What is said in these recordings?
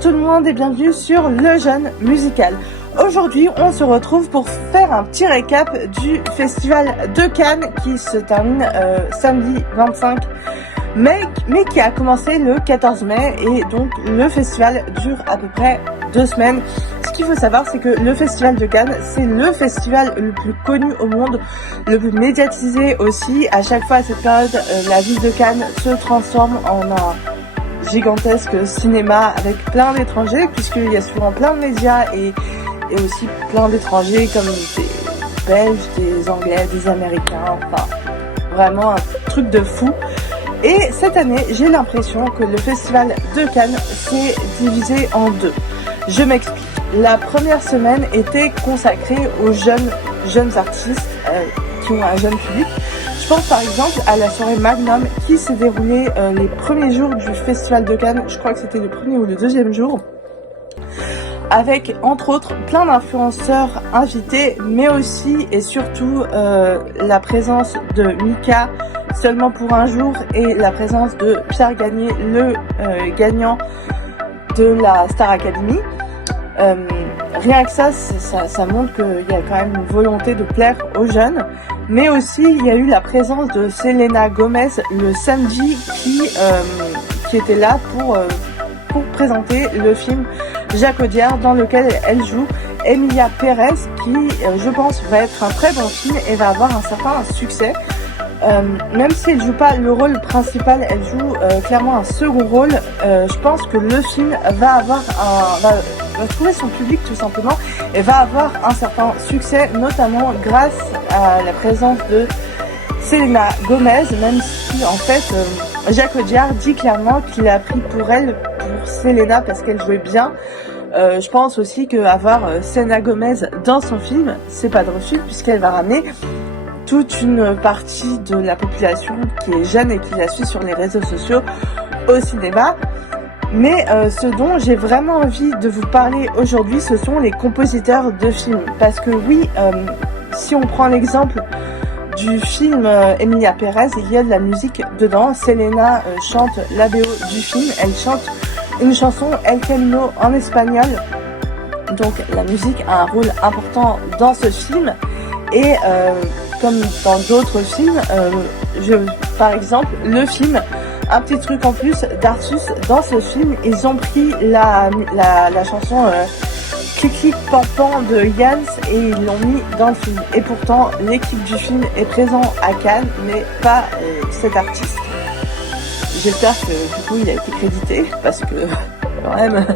tout le monde et bienvenue sur Le Jeune Musical. Aujourd'hui, on se retrouve pour faire un petit récap du Festival de Cannes qui se termine samedi 25 mai, mais qui a commencé le 14 mai et donc le festival dure à peu près 2 semaines. Ce qu'il faut savoir, c'est que le Festival de Cannes, c'est le festival le plus connu au monde, le plus médiatisé aussi. À chaque fois à cette période, la ville de Cannes se transforme en un gigantesque cinéma avec plein d'étrangers, puisqu'il y a souvent plein de médias et aussi plein d'étrangers comme des Belges, des Anglais, des Américains, enfin vraiment un truc de fou. Et cette année, j'ai l'impression que le Festival de Cannes s'est divisé en deux. Je m'explique. La première semaine était consacrée aux jeunes artistes qui ont un jeune public. Je pense par exemple à la soirée Magnum qui s'est déroulée les premiers jours du Festival de Cannes. Je crois que c'était le premier ou le deuxième jour. Avec entre autres plein d'influenceurs invités, mais aussi et surtout la présence de Mika seulement pour un jour et la présence de Pierre Gagné, le gagnant de la Star Academy. Rien que ça montre qu'il y a quand même une volonté de plaire aux jeunes, mais aussi il y a eu la présence de Selena Gomez le samedi qui était là pour présenter le film Jacques Audiard dans lequel elle joue Emilia Pérez qui je pense va être un très bon film et va avoir un certain succès. Même si elle joue pas le rôle principal, elle joue clairement un second rôle. Je pense que le film va trouver son public tout simplement et va avoir un certain succès, notamment grâce à la présence de Selena Gomez, même si en fait Jacques Audiard dit clairement qu'il a pris pour elle, pour Selena, parce qu'elle jouait bien. Je pense aussi qu'avoir Selena Gomez dans son film, c'est pas de refus puisqu'elle va ramener toute une partie de la population qui est jeune et qui la suit sur les réseaux sociaux au cinéma. Mais ce dont j'ai vraiment envie de vous parler aujourd'hui, ce sont les compositeurs de films. Parce que oui, si on prend l'exemple du film Emilia Pérez, il y a de la musique dedans. Selena chante la BO du film, elle chante une chanson El Camino en espagnol. Donc la musique a un rôle important dans ce film. Et comme dans d'autres films, par exemple, le film, un petit truc en plus d'Artus, dans ce film, ils ont pris la chanson Clic Clic Pan Pan de Yans et ils l'ont mis dans le film. Et pourtant, l'équipe du film est présente à Cannes, mais pas cet artiste. J'espère que du coup il a été crédité, parce que quand même,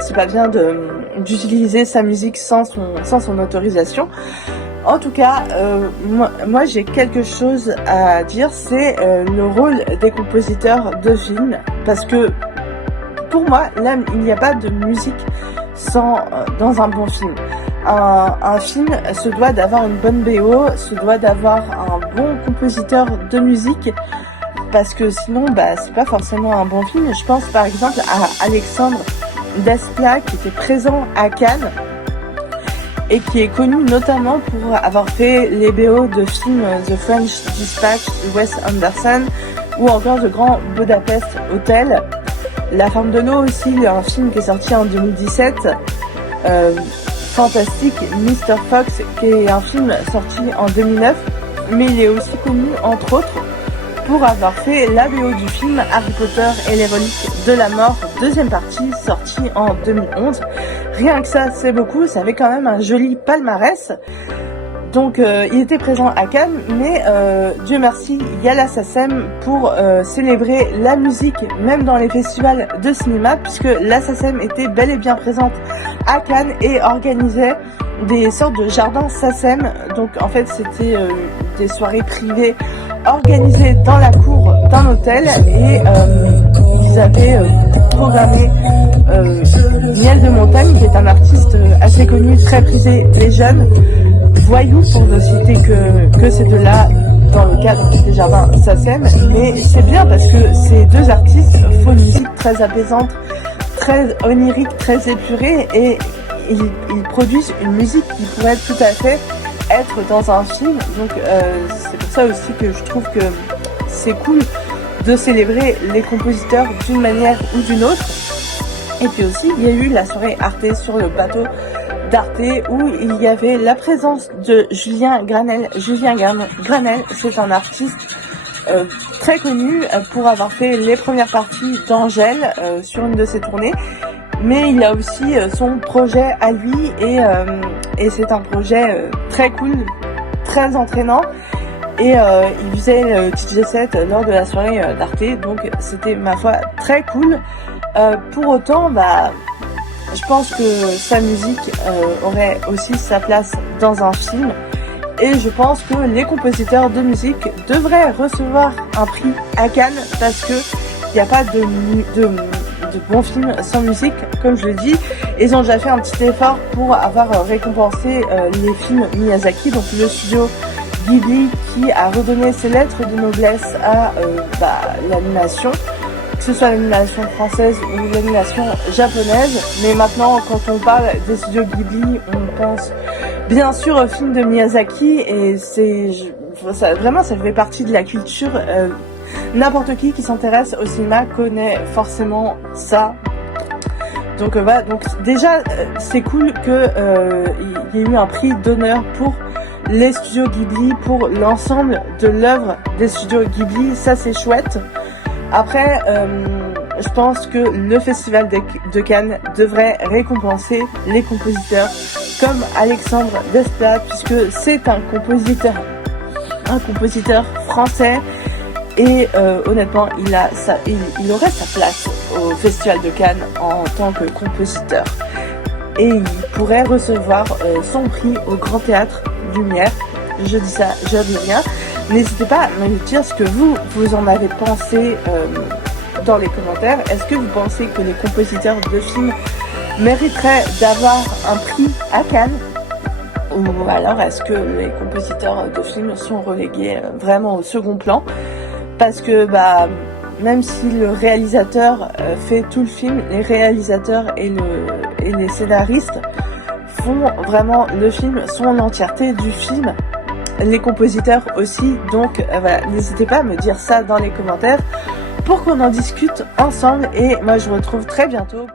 c'est pas bien d'utiliser sa musique sans son autorisation. En tout cas, moi j'ai quelque chose à dire, c'est le rôle des compositeurs de films, parce que pour moi, là, il n'y a pas de musique dans un bon film. Un film se doit d'avoir une bonne BO, se doit d'avoir un bon compositeur de musique, parce que sinon, c'est pas forcément un bon film. Je pense par exemple à Alexandre Desplat qui était présent à Cannes et qui est connu notamment pour avoir fait les BO de films The French Dispatch de Wes Anderson ou encore The Grand Budapest Hotel. La Forme de l'eau aussi, un film qui est sorti en 2017, fantastique, Mr. Fox, qui est un film sorti en 2009, mais il est aussi connu entre autres pour avoir fait la BO du film Harry Potter et les reliques de la mort, deuxième partie, sortie en 2011. Rien que ça, c'est beaucoup, ça avait quand même un joli palmarès. Donc il était présent à Cannes, mais Dieu merci, il y a la SACEM pour célébrer la musique, même dans les festivals de cinéma, puisque la SACEM était bel et bien présente à Cannes et organisait des sortes de jardins SACEM. Donc en fait c'était des soirées privées organisées dans la cour d'un hôtel et ils avaient programmé Miel de Montagne, qui est un artiste assez connu, très prisé des jeunes, Voyou pour ne citer que ces deux-là dans le cadre des jardins SACEM. Mais c'est bien parce que ces deux artistes font une musique très apaisante, très onirique, très épurée et ils produisent une musique qui pourrait tout à fait être dans un film. Donc c'est pour ça aussi que je trouve que c'est cool de célébrer les compositeurs d'une manière ou d'une autre. Et puis aussi, il y a eu la soirée Arte sur le bateau d'Arte où il y avait la présence de Julien Granel. Julien Granel, c'est un artiste très connu pour avoir fait les premières parties d'Angèle sur une de ses tournées. Mais il a aussi son projet à lui et c'est un projet très cool, très entraînant. Et il faisait le DJ set lors de la soirée d'Arte, donc c'était ma foi très cool. Pour autant, je pense que sa musique aurait aussi sa place dans un film. Et je pense que les compositeurs de musique devraient recevoir un prix à Cannes parce que il n'y a pas de bons films sans musique, comme je le dis. Ils ont déjà fait un petit effort pour avoir récompensé les films Miyazaki, donc le studio Ghibli qui a redonné ses lettres de noblesse à l'animation, que ce soit l'animation française ou l'animation japonaise. Mais maintenant, quand on parle des studios Ghibli, on pense bien sûr au film de Miyazaki et vraiment ça fait partie de la culture. N'importe qui s'intéresse au cinéma connaît forcément ça. Donc voilà, donc déjà c'est cool que il y ait eu un prix d'honneur pour les studios Ghibli, pour l'ensemble de l'œuvre des studios Ghibli, ça c'est chouette. Après, je pense que le Festival de Cannes devrait récompenser les compositeurs comme Alexandre Desplat, puisque c'est un compositeur français et honnêtement il aurait sa place au Festival de Cannes en tant que compositeur. Et il pourrait recevoir son prix au Grand Théâtre Lumière. Je dis ça, je dis rien. N'hésitez pas à me dire ce que vous en avez pensé dans les commentaires. Est-ce que vous pensez que les compositeurs de films mériteraient d'avoir un prix à Cannes? Ou alors est-ce que les compositeurs de films sont relégués vraiment au second plan? Parce que même si le réalisateur fait tout le film, les réalisateurs et les scénaristes font vraiment le film, sont l'entièreté du film. Les compositeurs aussi, donc voilà, n'hésitez pas à me dire ça dans les commentaires pour qu'on en discute ensemble et moi je vous retrouve très bientôt.